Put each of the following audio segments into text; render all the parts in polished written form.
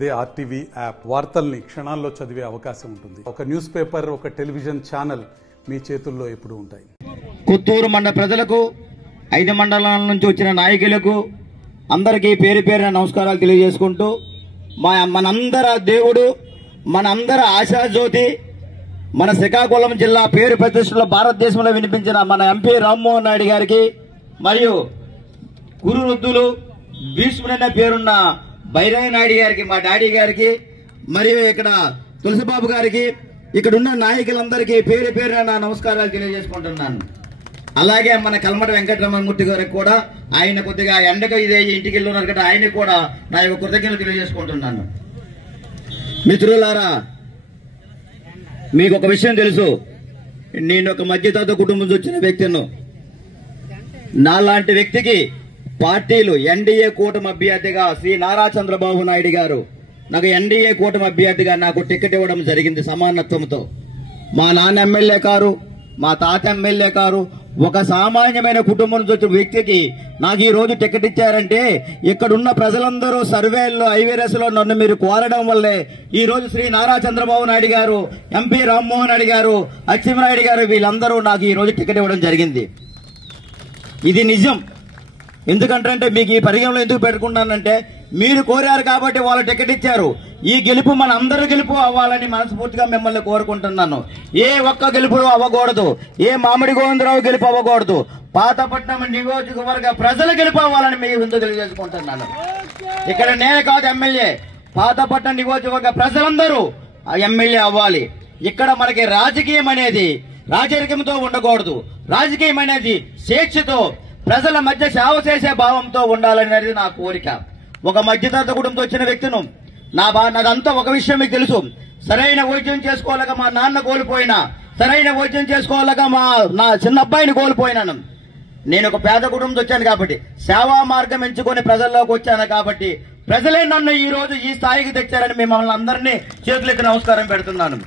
అదే RTV app వార్తల్ని క్షణాల్లో చదివే అవకాశం ఉంటుంది. ఒక న్యూస్ పేపర్, ఒక టెలివిజన్ ఛానల్ మీ చేతుల్లో ఎప్పుడూ ఉంటాయి. కొత్తూరు మండల ప్రజలకు, 5 మండలాల నుంచి వచ్చిన నాయకులకు అందరికీ పేరు పేరున నమస్కారాలు తెలియజేసుకుంటూ, మనందర దేవుడు, మనందర ఆశాజ్యోతి, మన శ్రీకాకుళం జిల్లా పేరు ప్రతిష్టలో భారతదేశంలో వినిపించిన మన ఎంపీ రామ్మోహన్ నాయుడు గారికి మరియు గురు వృద్ధులు భీష్ముడైన పేరున్న బైరాయి నాయుడు గారికి, మా డాడీ గారికి, మరియు ఇక్కడ తులసిబాబు గారికి, ఇక్కడ ఉన్న నాయకులందరికీ పేరు పేరున నా నమస్కారాలు తెలియజేసుకుంటున్నాను. అలాగే మన కల్మట వెంకటరమణమూర్తి గారికి కూడా, ఆయన కొద్దిగా ఎండకు ఇదే ఇంటికి వెళ్ళున్నారు కదా, ఆయనకు కూడా నా యొక్క కృతజ్ఞతలు తెలియజేసుకుంటున్నాను. మిత్రులారా, మీకు ఒక విషయం తెలుసు, నేను ఒక మధ్యతరగతి కుటుంబం నుంచి వచ్చిన వ్యక్తిను. నాలాంటి వ్యక్తికి పార్టీలు ఎన్డీఏ కూటమి అభ్యర్థిగా శ్రీ నారా చంద్రబాబు నాయుడు గారు నాకు ఎన్డీఏ కూటమి అభ్యర్థిగా నాకు టికెట్ ఇవ్వడం జరిగింది సమానత్వంతో. మా నాన్న ఎమ్మెల్యే కారు, మా తాత ఎమ్మెల్యే కారు, ఒక సామాన్యమైన కుటుంబం నుంచి వచ్చిన వ్యక్తికి నాకు ఈ రోజు టికెట్ ఇచ్చారంటే, ఇక్కడున్న ప్రజలందరూ సర్వేల్లో, ఐవీఆర్ఎస్ లో నన్ను మీరు కోరడం వల్లే ఈ రోజు శ్రీ నారా చంద్రబాబు నాయుడు గారు, ఎంపీ రామ్మోహన్ నాయుడు గారు, అచ్చెన్నాయుడు గారు వీళ్ళందరూ నాకు ఈ రోజు టికెట్ ఇవ్వడం జరిగింది. ఇది నిజం. ఎందుకంటే మీకు ఈ పరిగణలో ఎందుకు పెట్టుకున్నానంటే, మీరు కోరారు కాబట్టి వాళ్ళు టికెట్ ఇచ్చారు. ఈ గెలుపు మన అందరి గెలుపు అవ్వాలని మనస్ఫూర్తిగా మిమ్మల్ని కోరుకుంటున్నాను. ఏ ఒక్క గెలుపు అవ్వకూడదు, ఏ మామిడి గోవిందరావు గెలుపు అవ్వకూడదు, పాతపట్నం నియోజకవర్గ ప్రజల గెలుపు అవ్వాలని మీ ముందు తెలియజేసుకుంటున్నాను. ఇక్కడ నేను కాదు ఎమ్మెల్యే, పాతపట్నం నియోజకవర్గ ప్రజలందరూ ఎమ్మెల్యే అవ్వాలి. ఇక్కడ మనకి రాజకీయం అనేది రాజకీయంతో ఉండకూడదు. రాజకీయం అనేది స్వేచ్ఛతో, ప్రజల మధ్య సేవ చేసే భావంతో ఉండాలనేది నా కోరిక. ఒక మధ్యతరగతి కుటుంబంతో వచ్చిన వ్యక్తిను, నాదంతా ఒక విషయం మీకు తెలుసు. సరైన వైద్యం చేసుకోలేక మా నాన్న కోల్పోయినా, సరైన వైద్యం చేసుకోలేక నా చిన్న అబ్బాయిని కోల్పోయినాను. నేను ఒక పేద కుటుంబంతో వచ్చాను కాబట్టి, సేవా మార్గం ఎంచుకొని ప్రజల్లోకి వచ్చాను కాబట్టి, ప్రజలే నన్ను ఈ రోజు ఈ స్థాయికి తెచ్చారని మిమ్మల్ని అందరినీ చేతులెత్తి నమస్కారం పెడుతున్నాను.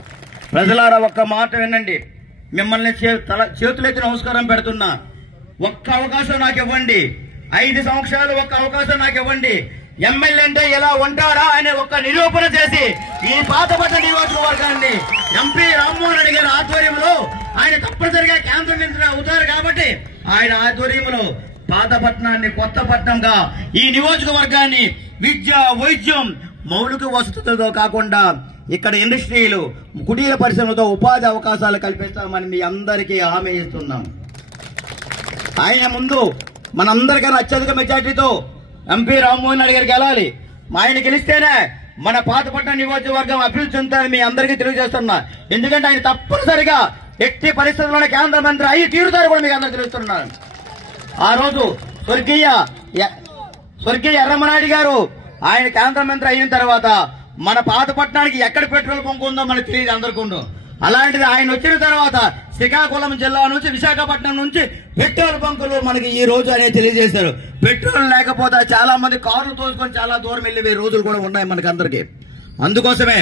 ప్రజలారా, ఒక్క మాట వినండి, మిమ్మల్ని చేతులెత్తి నమస్కారం పెడుతున్నా. ఒక్క అవకాశం నాకు ఇవ్వండి, 5 సంవత్సరాలు ఒక్క అవకాశం నాకు ఇవ్వండి. ఎమ్మెల్యే అంటే ఎలా ఉంటారా అనే ఒక్క నిరూపణ చేసి ఈ పాతపట్నం నియోజకవర్గాన్ని ఎంపీ రామ్మోహన్ నాయుడు గారి ఆధ్వర్యంలో, ఆయన తప్పనిసరిగా కేంద్ర మంత్రి అవుతారు కాబట్టి ఆయన ఆధ్వర్యంలో పాతపట్నాన్ని కొత్త పట్నంగా, ఈ నియోజకవర్గాన్ని విద్య, వైద్యం, మౌలిక వసతులతో కాకుండా ఇక్కడ ఇండస్ట్రీలు, కుటీర పరిశ్రమలతో ఉపాధి అవకాశాలు కల్పిస్తామని మీ అందరికీ హామీ ఇస్తున్నాం. ఆయన ముందు మనందరికన్నా అత్యధిక మెజార్టీతో ఎంపీ రామ్మోహన్ నాయుడు గారికి గెలాలి. ఆయన గెలిస్తేనే మన పాతపట్నం నియోజకవర్గం అభివృద్ధి చెందుతుందని మీ అందరికీ తెలియజేస్తున్నా. ఎందుకంటే ఆయన తప్పనిసరిగా ఎట్టి పరిస్థితుల్లోనే కేంద్ర మంత్రి అయ్యి తీరుతారు కూడా మీకు అందరూ తెలుస్తున్నాను. ఆ రోజు స్వర్గీయ ఎర్రమనాయుడు గారు ఆయన కేంద్ర మంత్రి అయిన తర్వాత మన పాతపట్నానికి ఎక్కడ పెట్రోల్ బంక్ ఉందో మనకు తెలియదు అందరికీ. అలాంటిది ఆయన వచ్చిన తర్వాత శ్రీకాకుళం జిల్లా నుంచి, విశాఖపట్నం నుంచి పెట్రోల్ బంకులు మనకి ఈ రోజు అనేది తెలియజేశారు. పెట్రోల్ లేకపోతే చాలా మంది కార్లు తోసుకొని చాలా దూరం వెళ్లే రోజులు కూడా ఉన్నాయి మనకి అందరికి. అందుకోసమే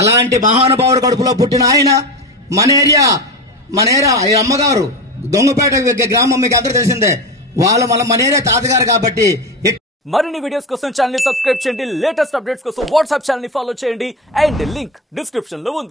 అలాంటి మహానుభావుడు కడుపులో పుట్టిన ఆయన మన ఏరియా అమ్మగారు దొంగపేట గ్రామం మీకు అందరూ తెలిసిందే. మన ఏరియా తాతగారు కాబట్టి. మరిన్ని వీడియోస్ కోసం ఛానల్ ని సబ్స్క్రైబ్ చేయండి. లేటెస్ట్ అప్డేట్స్ కోసం వాట్సాప్ ఛానల్ ని ఫాలో చేయండి. అండ్ లింక్ డిస్క్రిప్షన్ లో ఉంది.